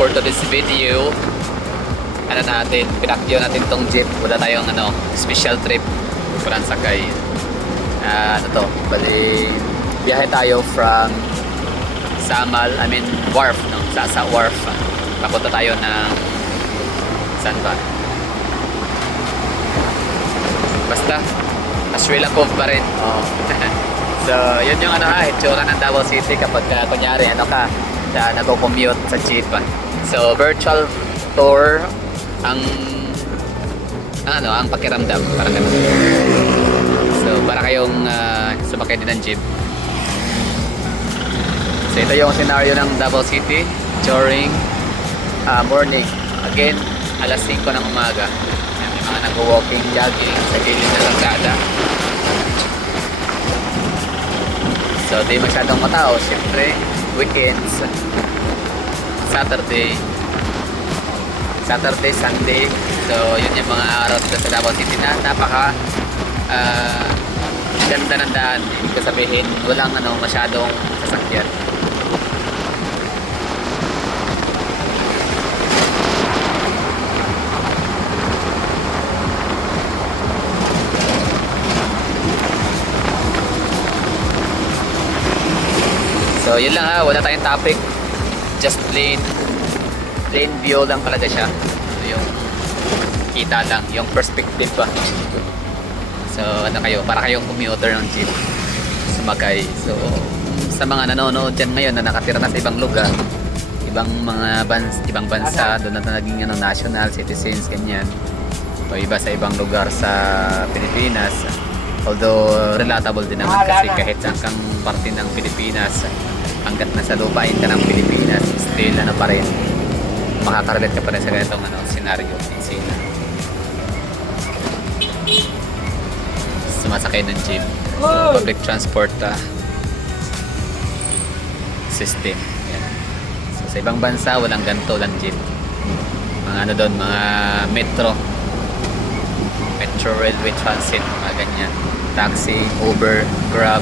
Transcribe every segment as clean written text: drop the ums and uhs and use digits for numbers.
for today's video, ano natin, pinakyo natin tong jeep. Wala tayong special trip. Walang sakay. Ano to, bali, biyahe tayo from Samal, Wharf, no? Sa Wharf. Papunta tayo ng saan ba? Basta, Aswila Cove pa rin. Oh. So, yun yung itsura ng Davao City kapag kunyari, nagko-commute sa jeep. So, virtual tour ang pakiramdam. Parang ganun. So, para kayong sumakay din ng jeep. So, ito yung scenario ng Davao City during morning. Again, alas 5 ng umaga. May mga nag-walking, jogging sa gilid ng kalsada. So, di masyadong matao. Siyempre, weekends, Saturday, Sunday. So, yun yung mga araw dito sa Davao City na napaka ganda ng daan. Ibig ko sabihin, walang masyadong sasakyan. So yun lang wala tayong topic, just plain view lang talaga siya. So, yung kita lang, yung perspective ba. So para kayong commuter ng jeep, sumakay. So sa mga nanonood dyan ngayon na nakatira na sa ibang lugar, ibang bansa, doon na naging national citizens, ganyan, o iba sa ibang lugar sa Pilipinas, although relatable din naman kasi kahit saan kang parte ng Pilipinas, hanggat nasa lupain ka ng Pilipinas, still pa rin, makakarelate ka pa rin sa ganitong senaryo. Sumasakay ng jeep. So, public transport system. Yan. So, sa ibang bansa, walang ganito, walang jeep. Mga mga metro railway transit, mga ganyan. Taxi, Uber, Grab.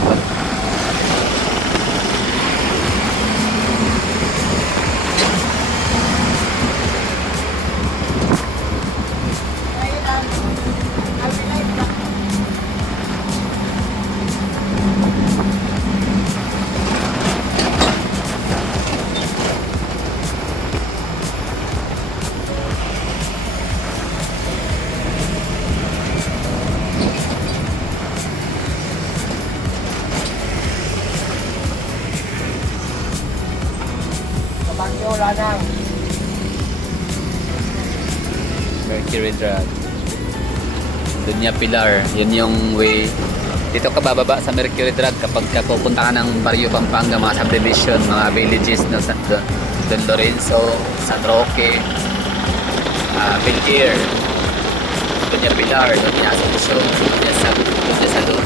Mercury Drag, Dunya Pilar, yun yung way. Dito ka bababa sa Mercury Drag kapag pupunta ka ng Barrio Pampanga, mga subdivision, mga villages na sa Don Lorenzo, San Roque, Belgier, Dunya Pilar, Dunya Asuncion, Dunya Salud.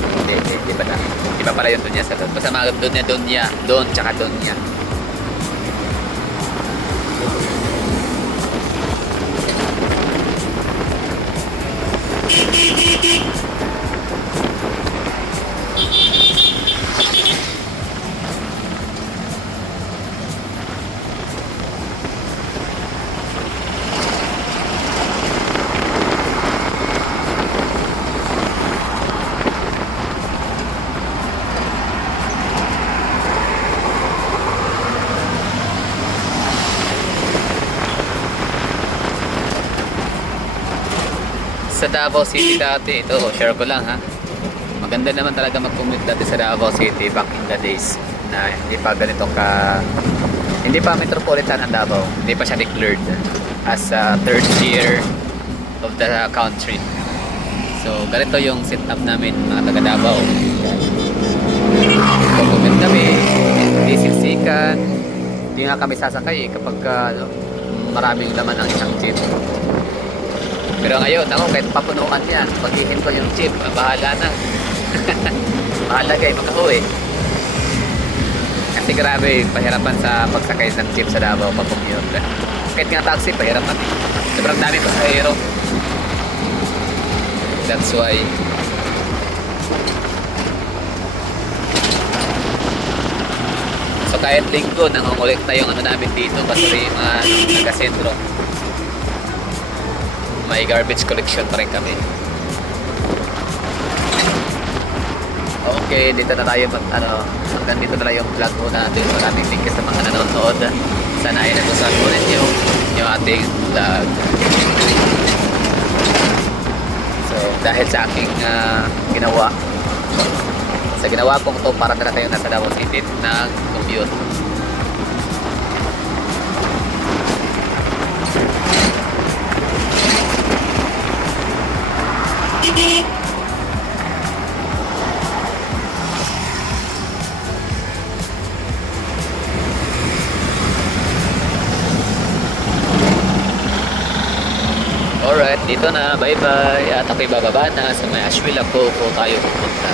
Di ba na? Di ba pala yung Dunya Salud? Basta mga Dunya, Don, tsaka Dunya. Sa Davao City dati, ito share ko lang maganda naman talaga mag-commute dati sa Davao City back in the days na hindi pa metropolitan ang Davao, hindi pa siya declared as a third tier of the country. So ganito yung setup namin, mga taga Davao. Commute kami, hindi siksikan, hindi nga kami sasakay kapag maraming laman ang isang jeep. Pero ngayon, kahit papunuan yan, paghihin ko yung jeep, bahala na. Bahala kayo makauwi. Kasi grabe, pahirapan sa pagsakay ng jeep sa Davao pag commute. Kahit nga taxi, pahirapan. Sobrang dami pasahero. That's why kahit linggo, nangongolekta yung ano namin dito kasi yung mga taga-sentro. May garbage collection pa rin kami. Okay, dito na tayo hanggang dito na lang yung vlog mo natin. Maraming thank you sa mga nanonood. Sana ay nagustuhan mo rin yung ating vlog. So, dahil sa aking ginawa kong to, para na tayong nasa Davao City ng commute. Alright, dito na. Bye-bye. At ako'y bababa na sa may Asheville ako po tayo pupunta.